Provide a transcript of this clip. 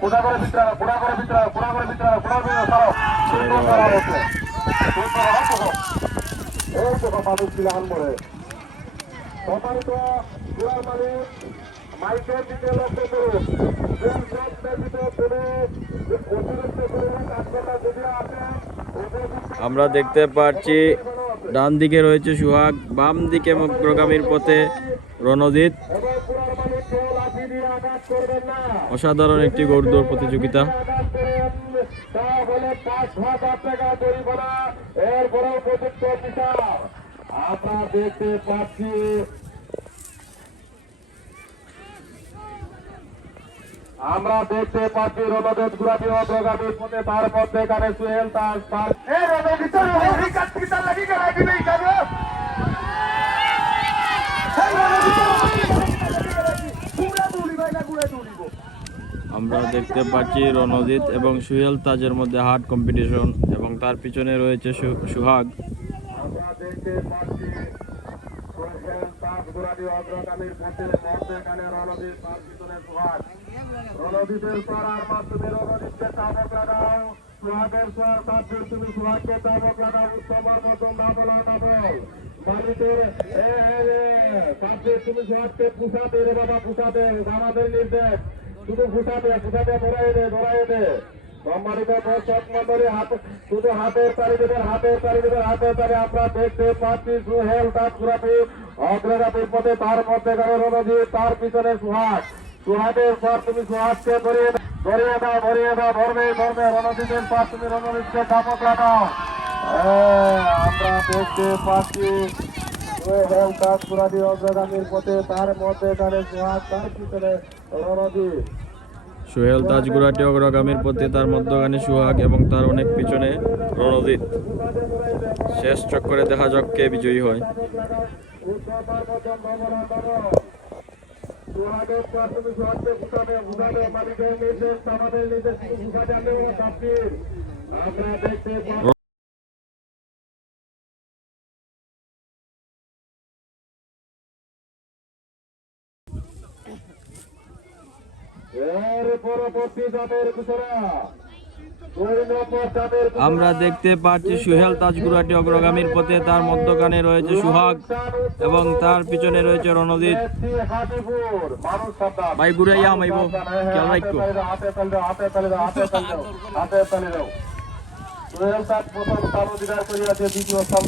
পুরা করে ভিতরে পুরা করে ভিতরে পুরা করে ভিতরে পুরা করে সারো সুন্দর করা হচ্ছে এই তো মানুষ ছিল আনমরে সম্মানিত পুরার মালিক মাইকের দিকে লক্ষ্য করুন আমরা দেখতে পাচ্ছি ডান দিকে রয়েছে সোহাগ, বাম দিকে অগ্রগামীর পথে রণজিৎ। অসাধারণ একটি গরুদৌড় প্রতিযোগিতা। আমরা দেখতে পাচ্ছি রণজিৎ গুলাবি অগ্রগামীর পথে, তার মধ্যে এখানে সুহেল দাস আমরা দেখতে পাচ্ছি রণজিৎ এবং সুহেল তাজের মধ্যে হার্ড কম্পিটিশন এবং তার পিছনে রয়েছে সোহাগ। আমরা দেখতে পাচ্ছি সোহেল দাস গুলাবি অগ্রগামীর পথে, মধ্যে এখানে রণজিৎ, তার পিছনে সোহাগ। রণজিতের পরার মাধ্যমে রণজিৎকে চাবক লাগাও, সোহাগের সোহাগ তার তুমি সোহাগকে চাবক লাগাও, উত্তমার মতন না বলা না বল মালিকের তুমি সোহাগকে পুষাতে রে বাবা, পুষাতে আমাদের নির্দেশ, শুধু পুষাতে ধরাই দে সম্মানিত দর্শক মন্ডলী, শুধু হাতের তালি দেবেন, হাতের তালি। আমরা দেখতে পাচ্ছি সোহেল দাস গুলাবি অগ্রগামীর পথে, তার মধ্যে এখানে রণজিৎ, তার পিছনে সোহাগ। সোহাগের পর তুমি সোহাগকে ধরিয়ে দাও, ধরবে রণজিতের পর তুমি রণজিৎকে চাপক লাগাও। আমরা দেখতে পাচ্ছি সোহেল দাস গুলাবি অগ্রগামীর পথে, তার মধ্যে এখানে সোহাগ, তার পিছনে রণজিৎ। সোহেল তাজ গুরাটি অগ্রগামীর পথে, তার মধ্যখানে সোহাগ এবং তার অনেক পিছনে রণজিৎ। শেষ চক্করে দেখা যাক কে বিজয়ী হয়। সোহাগের পর তুমি সোহাগকে বুঝাবে মালিকের নির্দেশ, আমাদের নির্দেশ বুঝা যাবে। আমরা দেখতে আমরা দেখতে পাচ্ছি সোহেল তাজ গুরাটি অগ্রগামীর পথে, তার মধ্যখানে রয়েছে সোহাগ এবং তার পিছনে রয়েছে রণজিৎ। ভাই ঘুরাইয়া মাইব খেয়াল রাখো। সোহেল তাজ প্রথম স্থান অধিকার করিয়াছে, দ্বিতীয় স্থান